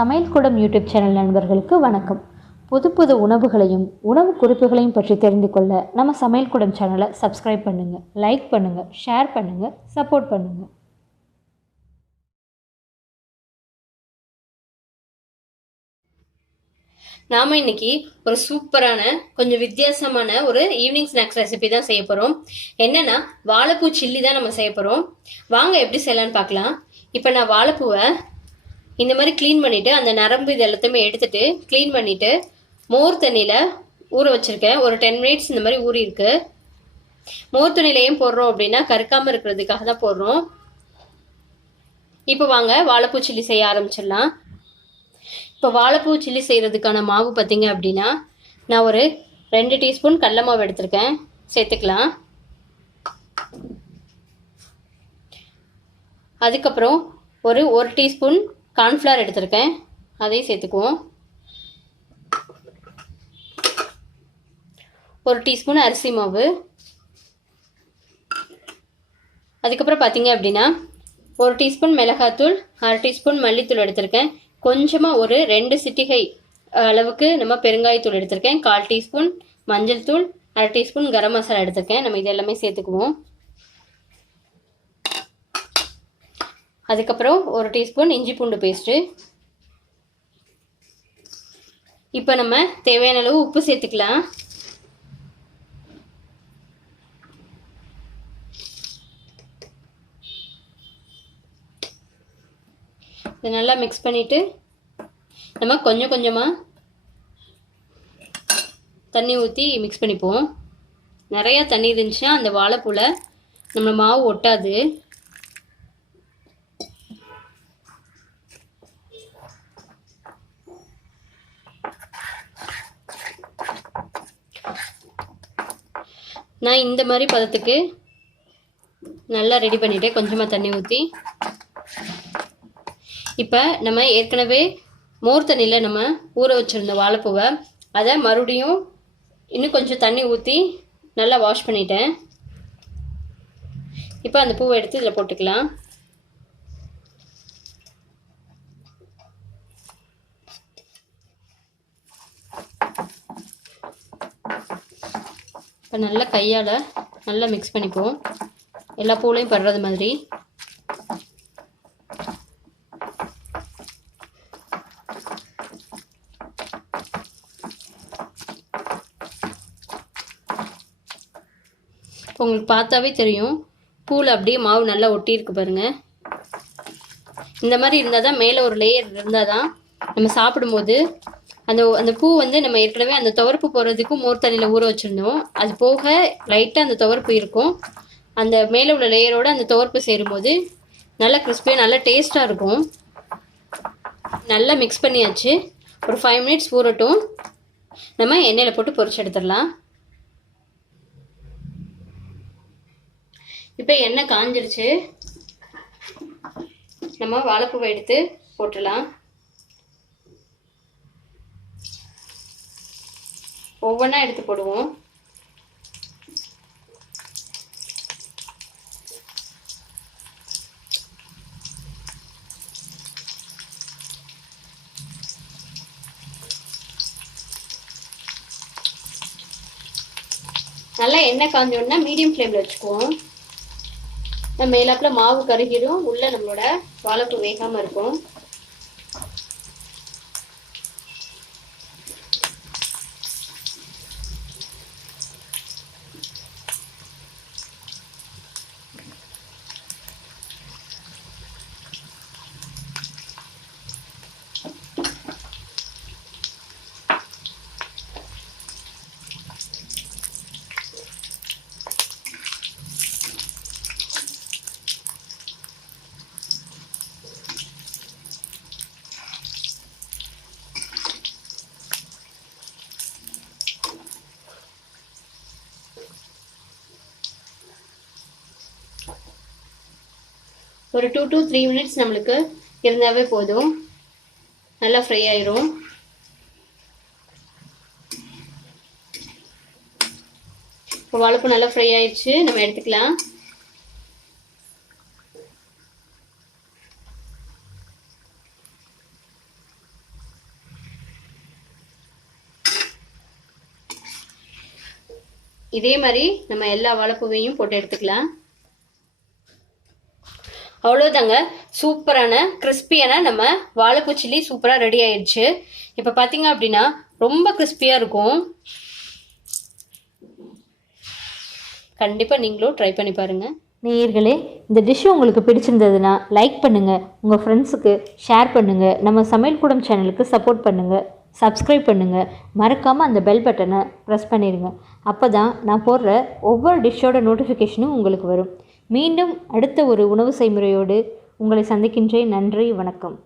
சமையல் கூடம் YouTube channel நண்பர்களுக்கு வணக்கம். புது புது உணவுகளையும் உணவு குறிப்புகளையும் பற்றி தெரிந்து கொள்ள நம்ம சமையல் கூடம் சேனலை சப்ஸ்கிரைப் பண்ணுங்கள், லைக் பண்ணுங்கள், ஷேர் பண்ணுங்கள், சப்போர்ட் பண்ணுங்கள். நாம இன்னைக்கு ஒரு சூப்பரான கொஞ்சம் வித்தியாசமான ஒரு ஈவினிங் ஸ்நாக்ஸ் ரெசிபி தான் செய்ய போறோம். என்னன்னா வாழைப்பூ சில்லி தான் நம்ம செய்ய போறோம். வாங்க எப்படி செய்யலாம்னு பார்க்கலாம். இப்போ நான் வாழைப்பூவை இந்த மாதிரி க்ளீன் பண்ணிட்டு அந்த நரம்பு இது எல்லாத்தையுமே எடுத்துட்டு க்ளீன் பண்ணிட்டு மோர் தண்ணியில ஊற வச்சிருக்கேன். ஒரு 10 மினிட்ஸ் இந்த மாதிரி ஊறி இருக்கு. மோர் தண்ணியில ஏன் போடுறோம் அப்படின்னா கருக்காம இருக்கிறதுக்காக தான் போடுறோம். இப்போ வாங்க வாழைப்பூ சில்லி செய்ய ஆரம்பிச்சிடலாம். இப்போ வாழைப்பூ சில்லி செய்கிறதுக்கான மாவு பார்த்தீங்க அப்படின்னா நான் ஒரு 2 டீஸ்பூன் கடலை மாவு எடுத்திருக்கேன், சேர்த்துக்கலாம். அதுக்கப்புறம் ஒரு டீஸ்பூன் கார்ன்ஃப்ளவர் எடுத்திருக்கேன், அதையும் சேர்த்துக்குவோம். 1 டீஸ்பூன் அரிசி மாவு. அதுக்கப்புறம் பார்த்தீங்க அப்படின்னா 1 டீஸ்பூன் மிளகாத்தூள், 1/2 டீஸ்பூன் மல்லித்தூள் எடுத்திருக்கேன். கொஞ்சமாக ஒரு 2 சிட்டிகை அளவுக்கு நம்ம பெருங்காயத்தூள் எடுத்திருக்கேன். 1/4 டீஸ்பூன் மஞ்சள் தூள், 1/2 டீஸ்பூன் கரம் மசாலா எடுத்திருக்கேன். நம்ம இது எல்லாமே சேர்த்துக்குவோம். அதுக்கப்புறம் 1 டீஸ்பூன் இஞ்சி பூண்டு பேஸ்ட்டு. இப்போ நம்ம தேவையான அளவு உப்பு சேர்த்துக்கலாம். இதை நல்லா மிக்ஸ் பண்ணிவிட்டு நம்ம கொஞ்சம் கொஞ்சமாக தண்ணி ஊற்றி மிக்ஸ் பண்ணிப்போம். நிறையா தண்ணி இருந்துச்சுன்னா அந்த வாழைப்பூல நம்ம மாவு ஒட்டாது. நான் இந்த மாதிரி பதத்துக்கு நல்லா ரெடி பண்ணிவிட்டேன், கொஞ்சமாக தண்ணி ஊற்றி. இப்போ நம்ம ஏற்கனவே மோர் தண்ணியில் நம்ம ஊற வச்சுருந்த வாழைப்பூவை அதை மறுபடியும் இன்னும் கொஞ்சம் தண்ணி ஊற்றி நல்லா வாஷ் பண்ணிட்டேன். இப்போ அந்த பூவை எடுத்து இதில் போட்டுக்கலாம். இப்போ நல்லா கையால் நல்லா மிக்ஸ் பண்ணிப்போம், எல்லா பூலையும் படுறது மாதிரி. உங்களுக்கு பார்த்தாவே தெரியும் பூவில் அப்படியே மாவு நல்லா ஒட்டி இருக்கு பாருங்க. இந்த மாதிரி இருந்தால் தான், மேலே ஒரு லேயர் இருந்தால் தான் நம்ம சாப்பிடும்போது அந்த பூ வந்து நம்ம ஏற்கனவே அந்த துவர்ப்பு போடுறதுக்கும் மோர் தண்ணியில் ஊற வச்சுருந்தோம். அது போக லைட்டாக அந்த துவர்ப்பு இருக்கும். அந்த மேலே உள்ள லேயரோட அந்த துவர்ப்பு சேரும்போது நல்லா கிறிஸ்பியாக நல்லா டேஸ்ட்டாக இருக்கும். நல்லா மிக்ஸ் பண்ணியாச்சு. ஒரு 5 மினிட்ஸ் ஊறட்டும். நம்ம எண்ணெயில் போட்டு பொரிச்சு எடுத்துடலாம். இப்போ எண்ணெய் காஞ்சிருச்சு. நம்ம வாழைப்பூவை எடுத்து போட்டுடலாம். ஒவ்வொன்றா எடுத்து போடுவோம். நல்லா எண்ணெய் காஞ்சோன்னா மீடியம் ஃப்ளேமில் வச்சுக்குவோம். நம்ம மேலாப்பில் மாவு கருகிடும், உள்ள நம்மளோட வாழைப்பூ வேகாமல் இருக்கும். ஒரு 2 to 3 மினிட்ஸ் நம்மளுக்கு இருந்தாவே போதும், நல்லா ஃப்ரை ஆயிரும். இப்போ வாழைப்பூ நல்லா ஃப்ரை ஆயிடுச்சு, நம்ம எடுத்துக்கலாம். இதே மாதிரி நம்ம எல்லா வாழைப்பூவையும் போட்டு எடுத்துக்கலாம். அவ்வளோதாங்க, சூப்பரான கிறிஸ்பியான நம்ம வாழைப்பூ சில்லி சூப்பராக ரெடி ஆயிடுச்சு. இப்போ பார்த்தீங்க அப்படின்னா ரொம்ப கிறிஸ்பியாக இருக்கும். கண்டிப்பாக நீங்களும் ட்ரை பண்ணி பாருங்கள். நேயர்களே, இந்த டிஷ்ஷு உங்களுக்கு பிடிச்சிருந்ததுன்னா லைக் பண்ணுங்கள், உங்கள் ஃப்ரெண்ட்ஸுக்கு ஷேர் பண்ணுங்கள், நம்ம சமையல் கூடம் சேனலுக்கு சப்போர்ட் பண்ணுங்கள், சப்ஸ்கிரைப் பண்ணுங்கள், மறக்காமல் அந்த பெல் பட்டனை ப்ரெஸ் பண்ணிடுங்க. அப்போ தான் நான் போடுற ஒவ்வொரு டிஷ்ஷோட நோட்டிஃபிகேஷனும் உங்களுக்கு வரும். மீண்டும் அடுத்த ஒரு உணவு செய்முறையோடு உங்களை சந்திக்கின்றேன். நன்றி, வணக்கம்.